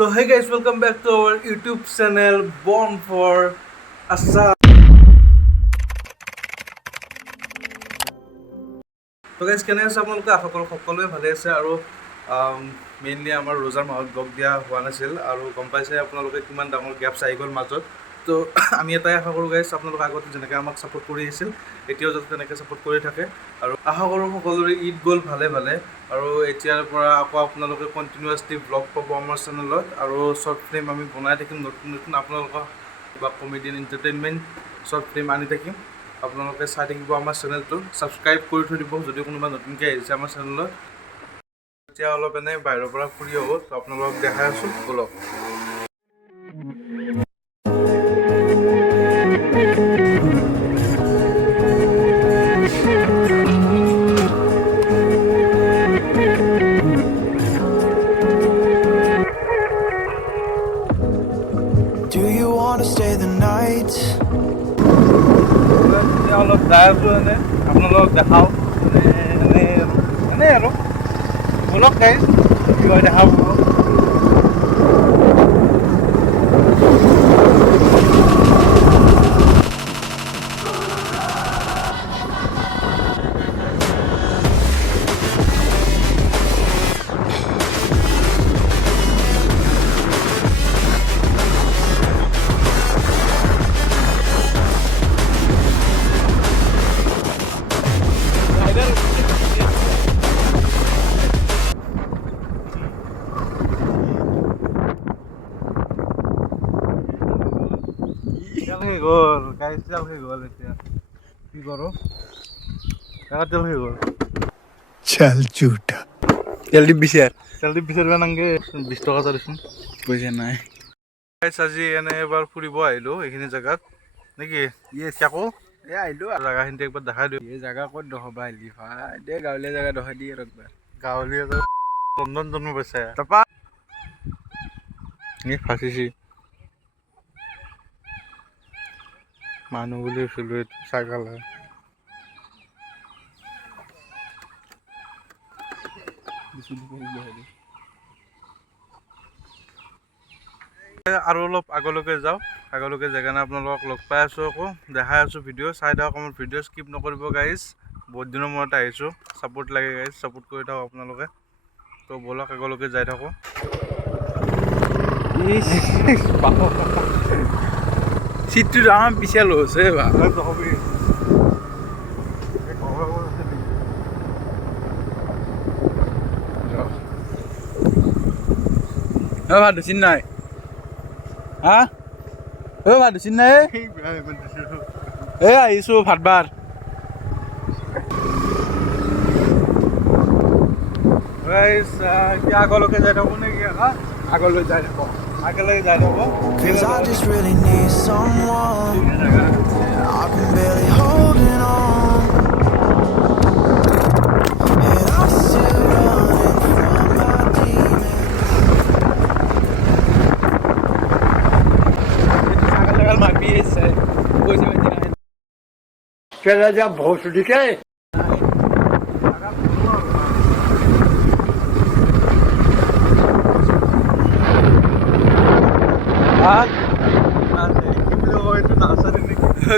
So hey guys, welcome back to our YouTube channel Born for Assam. So guys, কেনে আছে আপোনালোকে? আশা কৰোঁ সকলোৱে ভালে আছে আৰু মেইনলি আমাৰ ৰোজাৰ মাহত ব্লগ দিয়া হোৱা নাছিল আৰু গম পাইছে আপোনালোকে কিমান ডাঙৰ গেপছ আহি গ'ল মাজত। তো আমি এটাই আশা কৰোঁ গাইছ, আপোনালোকে আগতে যেনেকৈ আমাক ছাপোৰ্ট কৰি আহিছিল এতিয়াও যাতে তেনেকৈ ছাপোৰ্ট কৰি থাকে আৰু আশা কৰোঁ সকলোৰে ঈদ গ'ল ভালে ভালে আৰু এতিয়াৰ পৰা আকৌ আপোনালোকে কণ্টিনিউৱাছলি ব্লগ পাব আমাৰ চেনেলত আৰু শ্বৰ্ট ফিল্ম আমি বনাই থাকিম, নতুন নতুন আপোনালোকক কিবা কমেডিয়ান এণ্টাৰটেইনমেণ্ট শ্বৰ্ট ফিল্ম আনি থাকিম। আপোনালোকে চাই থাকিব আমাৰ চেনেলটো, ছাবস্ক্ৰাইব কৰি থৈ দিব যদি কোনোবা নতুনকৈ আহিছে আমাৰ চেনেলত। এতিয়া অলপ এনেই বাহিৰৰ পৰা ফুৰি আহোঁ, তো আপোনালোকক দেখাই আছোঁ, ব'লক। অলপ যাই আছোঁ এনে, আপোনালোকক দেখাওঁ এনেই আৰু ব'লক গাইজ, কি হয় দেখাব। হৈ গ'ল গাইজ, তেল হৈ গ'ল। এতিয়া কি কৰোঁ, তেল হৈ গ'ল। চল ঝুটা তেল বিচাৰিব নাংগে, 20 টকা এটা দিচোন, পইচা নাই। গাইজ আজি এনে এবাৰ ফুৰিব আহিলোঁ এইখিনি জেগাত নেকি? আকৌ এ আহিলো জেগাখিনি একবাৰ দেখাই দিওঁ। এই জাগা ক'ত দখবা আহিলি ভাই, দে গাঁৱলীয়া জাগা দখাই দিয়ে একবাৰ। গাঁৱলীয়া লণ্ডন জন্ম পাইছে তাৰপা ফাঁচিছি মানুহ বুলি ভাবিছিলোঁ, এইটো চাইকেল হয়। আৰু অলপ আগলৈকে যাওঁ, আগলৈকে জেগা নাই, আপোনালোকক লগ পাই আছোঁ, আকৌ দেখাই আছোঁ ভিডিঅ' চাই থাকক। আমাৰ ভিডিঅ' স্কিপ নকৰিব গাইজ, বহুত দিনৰ মূৰত আহিছোঁ, ছাপোৰ্ট লাগে গাইজ, ছাপোৰ্ট কৰি থাকক আপোনালোকে। তো ব'লক আগলৈকে যাই থাকোঁ। চিটটো আমাৰ পিছে লৈছে ভাত চিন নাই হা, ভাত চিন নাই আহিছোঁ ভাত বাৰ। এতিয়া আগলৈকে যাই থাকোঁ নেকি? আগলৈ যাই থাকোঁ, আগলৈকে যাই থাকোঁ। Cause I just really need someone. I've been barely holding on, and I'm still running from my demons. चला जा भोसड़ी के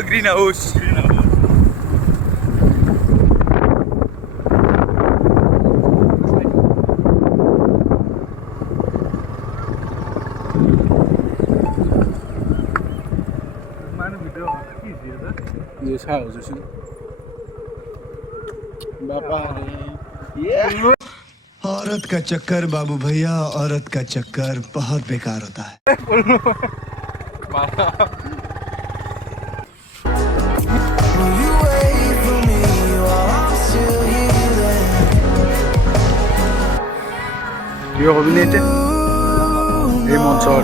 গ্রিন হাউস। औरत का चक्कर बाबू भैया, औरत का चक्कर बहुत बेकार होता है। Will you wait for me while I'm still healing? প্ৰিয় অভিনেতা এই মঞ্চৰ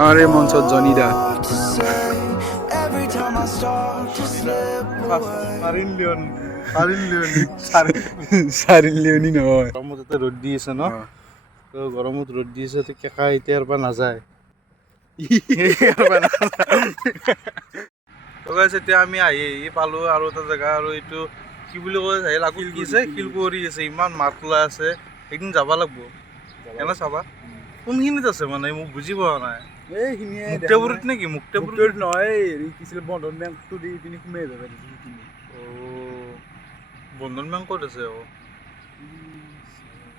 আমাৰ এই মঞ্চত জনিদা To say every time I start to slip away. চাৰিলিয়নি নহয়। গৰমত এতিয়া ৰ'দ দি আছে ন, তো গৰমত ৰ'দ দি আছে, তো কেঁচা এতিয়াৰ পৰা নাযায়। এতিয়া আমি আহি পালোঁ আৰু এটা জেগা, আৰু এইটো কি বুলি কয়, লাগু কি আছে, শিলকুঁৱৰী আছে, ইমান মাত ওলাই আছে, একদিন যাব লাগিব। কেনে চাবা কোনখিনিত আছে মানে মোক বুজি পোৱা নাই এইখিনিয়ে মুক্তাপুৰীত নেকি মুক্তাপুৰীত নহয় হেৰি কি আছিল বন্ধন বেংকটো দি পিনি সোমাই যাব পাৰি সেইখিনি বন্ধন বেংক ক'ত আছে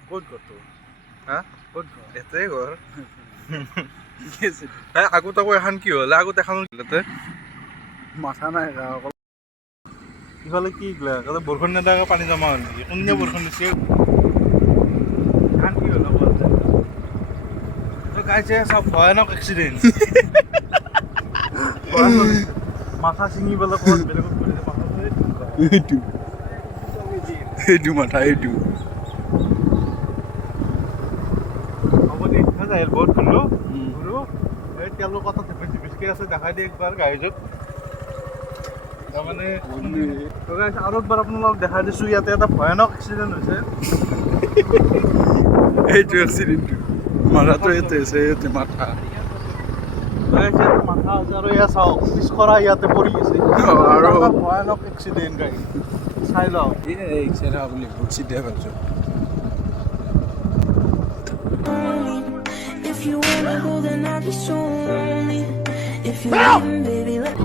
ক'ত ঘৰটো হা ক'ত ঘৰ এটাই ঘৰ কি আছে আগত আকৌ এখন কি হ'ল আগত এখন তাতে মাথা নাই অকল ইফালে কি তাতে বৰষুণ নিদিয়াকৈ পানী জমা হ'ল নেকি কোনদিনা বৰষুণ দিছে এখন কি হ'ল আকৌ গাইছে চব ভয়ানক এক্সিডেণ্ট মাথা ছিঙি পেলাই ক'ত বেলেগত পৰিছে এইটো মাথা এইটো হ'ব দে আহিল বহুত ঘূৰিলো এই তেলৰ কথা বেছিকৈ আছে দেখাই দিয়ে একবাৰ গাড়ীটোত তাৰমানে আৰু একবাৰ আপোনালোকক দেখাই দিছোঁ ইয়াতে এটা ভয়ানক এক্সিডেণ্ট হৈছে এইটো এক্সিডেণ্টটো মাথাটো ইয়াতে আছে ইয়াতে মাথা মাথা আছে আৰু এয়া চাওক পিছখৰা ইয়াতে পৰি আছে আৰু ভয়ানক এক্সিডেণ্ট গাড়ী চাই লওক এই চেৰা বুলি চিধাই ভাবিছোঁ If you wanna go, then I'll be so lonely. If you're leaving, baby, let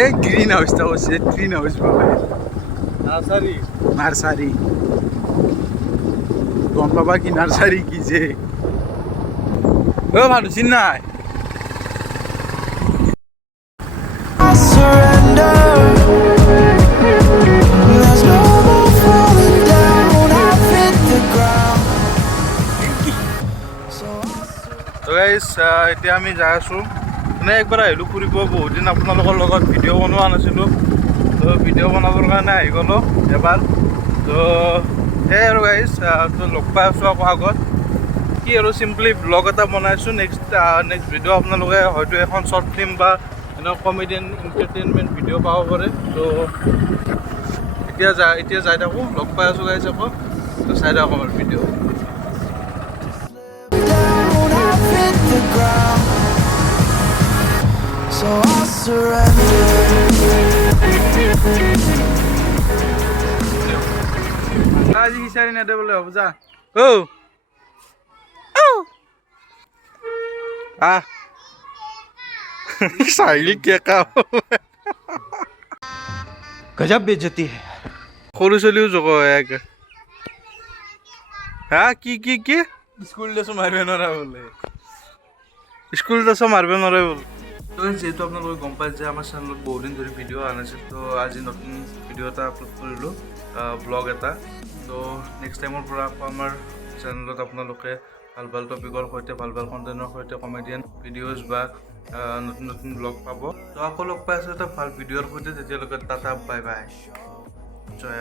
এই গ্ৰীণ হাউচটা কৈছে গ্ৰীণ হাউচ পাবা নাৰ্চাৰী নাৰ্চাৰী গম পাবা কি নাৰ্চাৰী কি যে মানুহ চিন নাই I surrender. There's no more falling down. I've hit the ground. So তো গাইজ এতিয়া আমি যাই আছোঁ মানে একবাৰ আহিলোঁ ফুৰিব বহুত দিন আপোনালোকৰ লগত ভিডিঅ' বনোৱা নাছিলোঁ তো ভিডিঅ' বনাবৰ কাৰণে আহি গ'লোঁ এবাৰ তো সেয়াই আৰু গাইজ তো লগ পাই আছোঁ আকৌ আগত কি আৰু চিম্পলি ব্লগ এটা বনাইছোঁ নেক্সট ভিডিঅ' আপোনালোকে হয়তো এখন শ্বৰ্ট ফিল্ম বা এনেকুৱা কমেডিয়ান এণ্টাৰটেইনমেণ্ট ভিডিঅ' পাব পাৰে তো এতিয়া যাই থাকোঁ লগ পাই আছোঁ গাইজ আকৌ তো চাই থাকক আমাৰ video' down, I've hit the ground. So I surrender. আজি বিচাৰি নেদে বোলে হ'ব যা চাহিল কেকা गजब बेइज्जती है সৰু চলিও জগ এক হা কি স্কুল ড্ৰেছো মাৰিব নোৱাৰা বোলে স্কুল ড্ৰেছো মাৰিব নোৱাৰে বোলে যিহেতু আপোনালোকে গম পাই যে আমাৰ চেনেলত বহুদিন ধৰি ভিডিঅ' অহা নাছিল তো আজি নতুন ভিডিঅ' এটা আপলোড কৰিলোঁ ব্লগ এটা তো নেক্সট টাইমৰ পৰা আকৌ আমাৰ চেনেলত আপোনালোকে ভাল ভাল টপিকৰ সৈতে ভাল ভাল কণ্টেণ্টৰ সৈতে কমেডিয়ান ভিডিঅ'জ বা নতুন নতুন ব্লগ পাব তো আকৌ লগ পাই আছোঁ এটা ভাল ভিডিঅ'ৰ সৈতে তেতিয়ালৈকে টাটা বাই বাই জয়